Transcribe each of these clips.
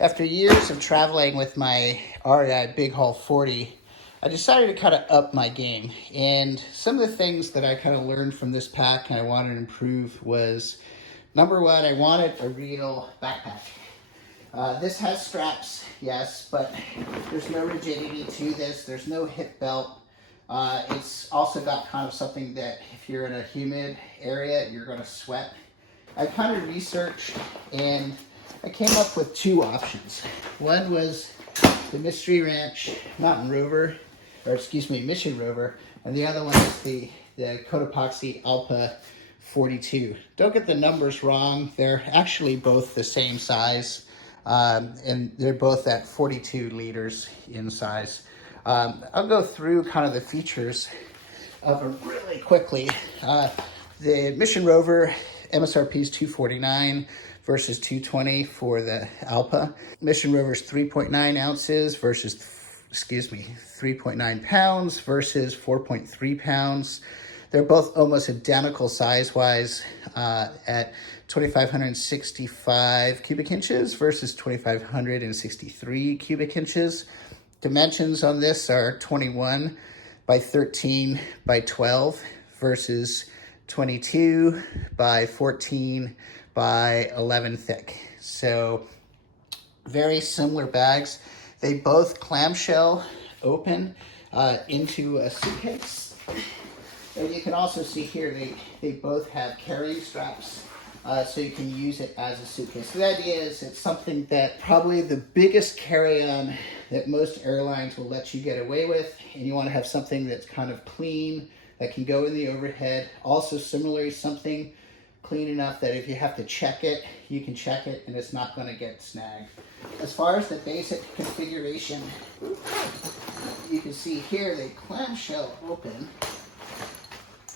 After years of traveling with my REI Big Haul 40, I decided to kind of up my game. And some of the things that I kind of learned from this pack and I wanted to improve was, number one, I wanted a real backpack. This has straps, yes, but there's no rigidity to this. There's no hip belt. It's also got kind of something that if you're in a humid area, you're going to sweat. I kind of researched and I came up with two options. One was the Mystery Ranch Mission Rover, and the other one is the Cotopaxi Allpa 42. Don't get the numbers wrong. They're actually both the same size, and they're both at 42 liters in size. I'll go through kind of the features of it really quickly. The Mission Rover MSRP is $249 versus $220 for the Allpa. Mission Rover's 3.9 ounces versus, 3.9 pounds versus 4.3 pounds. They're both almost identical size-wise at 2,565 cubic inches versus 2,563 cubic inches. Dimensions on this are 21 by 13 by 12 versus 22 by 14 by 11 thick. So very similar bags. They both clamshell open into a suitcase. And you can also see here they both have carrying straps, so you can use it as a suitcase. So the idea is it's something that probably the biggest carry-on that most airlines will let you get away with, and you want to have something that's kind of clean, that can go in the overhead. Also similarly, something clean enough that if you have to check it, you can check it and it's not going to get snagged. As far as the basic configuration, you can see here they clamshell open,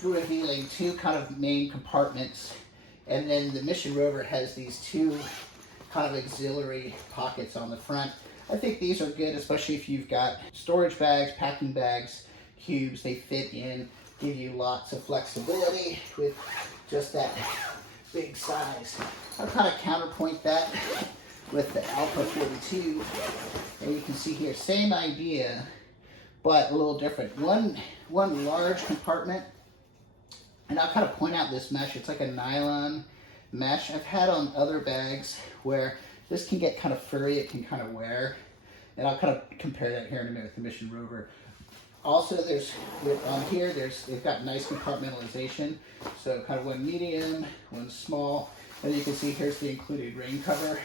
revealing two kind of main compartments, and then the Mission Rover has these two kind of auxiliary pockets on the front. I think these are good, especially if you've got storage bags, packing bags, cubes. They fit in, give you lots of flexibility with just that big size. I'll kind of counterpoint that with the Allpa 42, and you can see here, same idea, but a little different. One large compartment, and I'll kind of point out this mesh. It's like a nylon mesh. I've had on other bags where this can get kind of furry, it can kind of wear, and I'll kind of compare that here in a minute with the Mission Rover. Also, on here, they've got nice compartmentalization. So kind of one medium, one small, and you can see here's the included rain cover,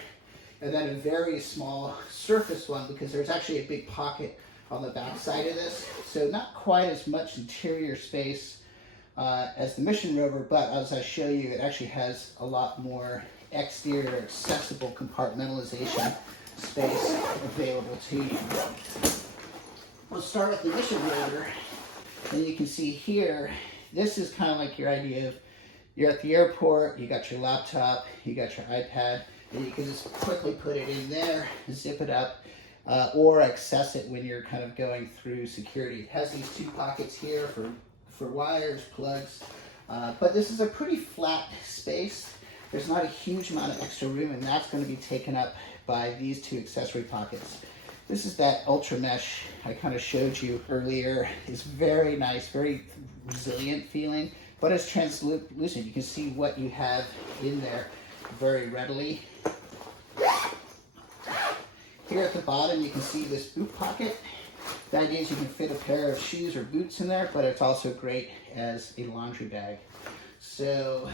and then a very small surface one because there's actually a big pocket on the back side of this. So not quite as much interior space as the Mission Rover, but as I show you, it actually has a lot more exterior accessible compartmentalization space available to you. We'll start with the Mission Rover, and you can see here, this is kind of like your idea of you're at the airport, you got your laptop, you got your iPad, and you can just quickly put it in there, zip it up, or access it when you're kind of going through security. It has these two pockets here for wires, plugs, but this is a pretty flat space. There's not a huge amount of extra room, and that's going to be taken up by these two accessory pockets. This is that ultra mesh I kind of showed you earlier. It's very nice, very resilient feeling, but it's translucent. You can see what you have in there very readily. Here at the bottom, you can see this boot pocket. The idea is you can fit a pair of shoes or boots in there, but it's also great as a laundry bag. So,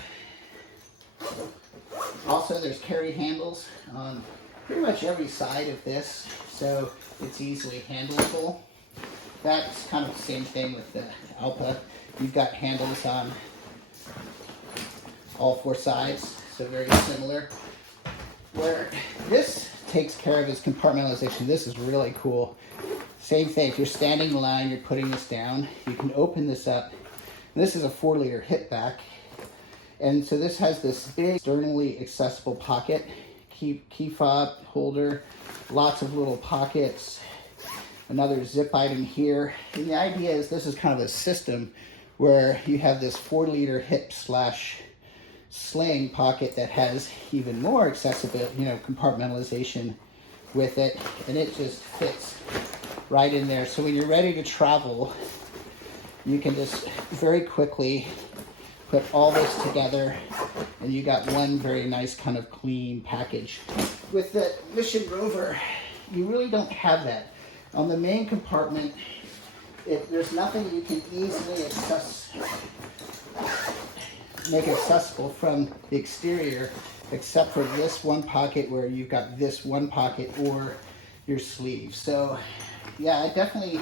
also there's carry handles on pretty much every side of this, so it's easily handleable. That's kind of the same thing with the Allpa. You've got handles on all four sides, so very similar. Where this takes care of is compartmentalization. This is really cool. Same thing, if you're standing in line, you're putting this down, you can open this up. This is a 4-liter hip back, and so this has this big externally accessible pocket, key fob holder, lots of little pockets, another zip item here. And the idea is this is kind of a system where you have this 4-liter hip slash sling pocket that has even more accessibility, compartmentalization with it, and it just fits right in there. So when you're ready to travel, you can just very quickly put all this together, and you got one very nice kind of clean package. With the Mission Rover, you really don't have that. On the main compartment, there's nothing you can easily make accessible from the exterior, except for this one pocket where you've got this one pocket or your sleeve. So yeah, I definitely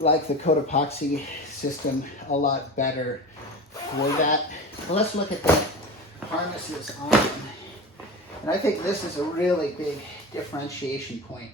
like the Cotopaxi system a lot better for that. Well, let's look at the harnesses on them. And I think this is a really big differentiation point.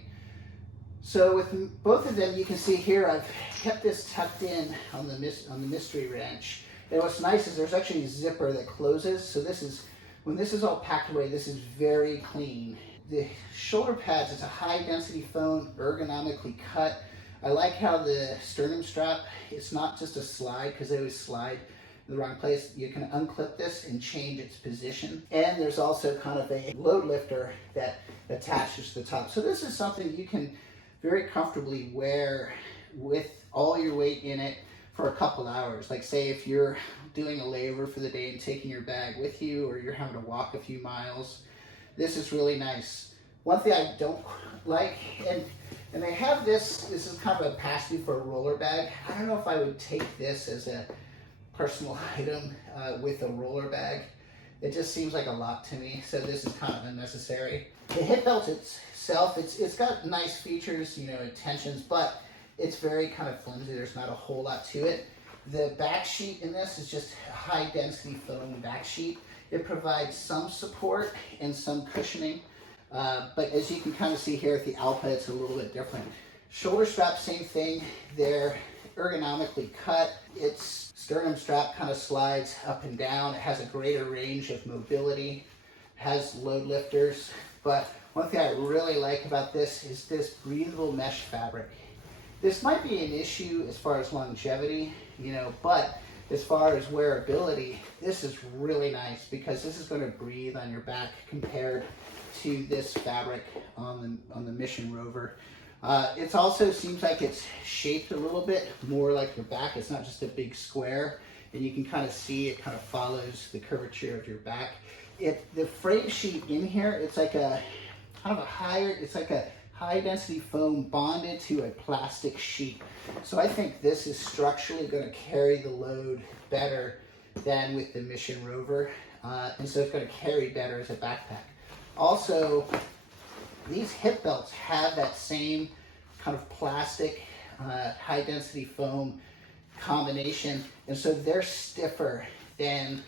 So with both of them, you can see here I've kept this tucked in on the Mystery Ranch. And what's nice is there's actually a zipper that closes. So this is, when this is all packed away, this is very clean. The shoulder pads, it's a high density foam, ergonomically cut. I like how the sternum strap, it's not just a slide, because they always slide in the wrong place. You can unclip this and change its position. And there's also kind of a load lifter that attaches to the top. So this is something you can very comfortably wear with all your weight in it for a couple hours. Like say if you're doing a layover for the day and taking your bag with you, or you're having to walk a few miles, this is really nice. One thing I don't like, and they have this is kind of a pass-through for a roller bag. I don't know if I would take this as a personal item with a roller bag. It just seems like a lot to me, so this is kind of unnecessary. The hip belt itself, it's got nice features, you know, tensions, but it's very kind of flimsy. There's not a whole lot to it. The back sheet in this is just a high density foam back sheet. It provides some support and some cushioning, but as you can kind of see here at the Allpa, it's a little bit different. Shoulder strap, same thing. They're ergonomically cut. Its sternum strap kind of slides up and down. It has a greater range of mobility, has load lifters, but one thing I really like about this is this breathable mesh fabric. This might be an issue as far as longevity, you know, but as far as wearability, this is really nice because this is going to breathe on your back compared to this fabric on the Mission Rover. It also seems like it's shaped a little bit more like your back. It's not just a big square, and you can kind of see it kind of follows the curvature of your back. The frame sheet in here, it's like a kind of a higher, it's like a high density foam bonded to a plastic sheet. So I think this is structurally going to carry the load better than with the Mission Rover. And so it's going to carry better as a backpack. Also, these hip belts have that same kind of plastic, high density foam combination. And so they're stiffer than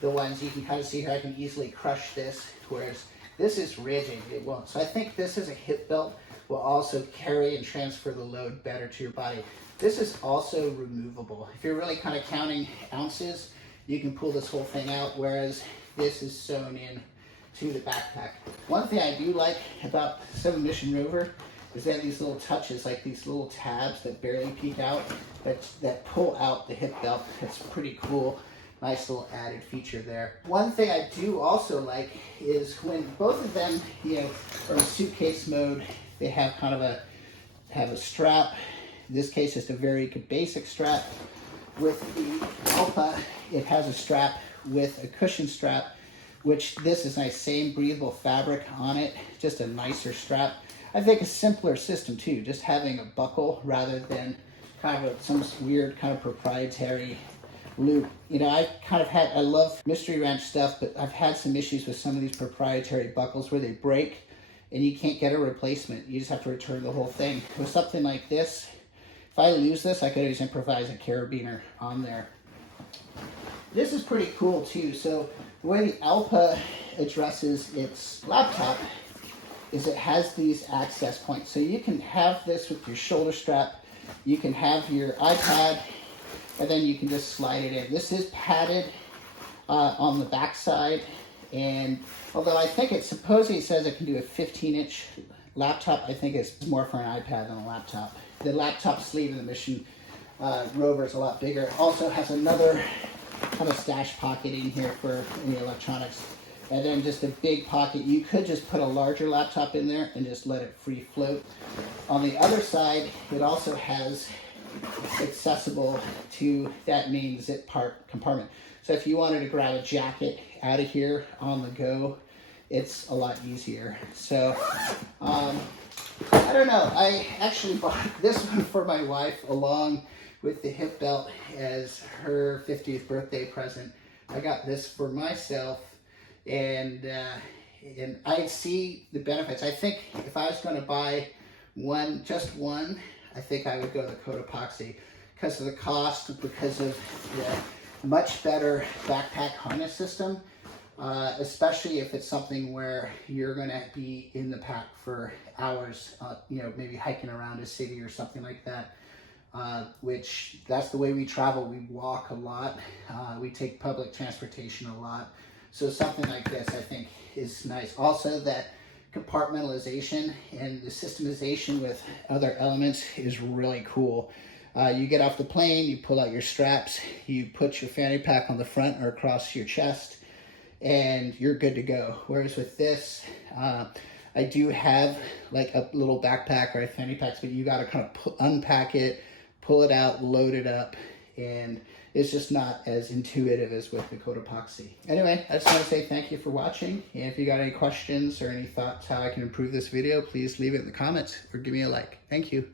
the ones you can kind of see here. I can easily crush this, whereas this is rigid, it won't. So I think this as a hip belt will also carry and transfer the load better to your body. This is also removable. If you're really kind of counting ounces, you can pull this whole thing out, whereas this is sewn in to the backpack. One thing I do like about the Mission Rover is they have these little touches, like these little tabs that barely peek out, that pull out the hip belt. It's pretty cool. Nice little added feature there. One thing I do also like is when both of them, you know, are in suitcase mode, they have kind of a strap. In this case, it's a very basic strap. With the Allpa, it has a strap with a cushion strap, which this is nice, same breathable fabric on it, just a nicer strap. I think a simpler system too, just having a buckle rather than kind of some weird kind of proprietary loop. You know, I love Mystery Ranch stuff, but I've had some issues with some of these proprietary buckles where they break and you can't get a replacement. You just have to return the whole thing. With something like this, if I lose this, I could always improvise a carabiner on there. This is pretty cool too. So the way the Allpa addresses its laptop is it has these access points. So you can have this with your shoulder strap, you can have your iPad, and then you can just slide it in. This is padded on the back side, and although I think it supposedly says it can do a 15-inch laptop, I think it's more for an iPad than a laptop. The laptop sleeve in the Mission Rover is a lot bigger. It also has another kind of stash pocket in here for any electronics. and then just a big pocket. You could just put a larger laptop in there and just let it free float. On the other side, it also has accessible to that main zip part compartment. So if you wanted to grab a jacket out of here on the go, it's a lot easier. So I don't know, I actually bought this one for my wife along with the hip belt as her 50th birthday present. I got this for myself, and I see the benefits. I think if I was going to buy just one, I think I would go the Cotopaxi because of the cost, because of the much better backpack harness system, especially if it's something where you're going to be in the pack for hours, you know, maybe hiking around a city or something like that. Which that's the way we travel. We walk a lot. We take public transportation a lot. So something like this, I think, is nice. Also, that compartmentalization and the systemization with other elements is really cool. You get off the plane, you pull out your straps, you put your fanny pack on the front or across your chest, and you're good to go. Whereas with this, I do have like a little backpack or a fanny pack, but you got to kind of unpack it, pull it out, load it up, and it's just not as intuitive as with the Cotopaxi. Anyway, I just want to say thank you for watching, and if you got any questions or any thoughts how I can improve this video, please leave it in the comments or give me a like. Thank you.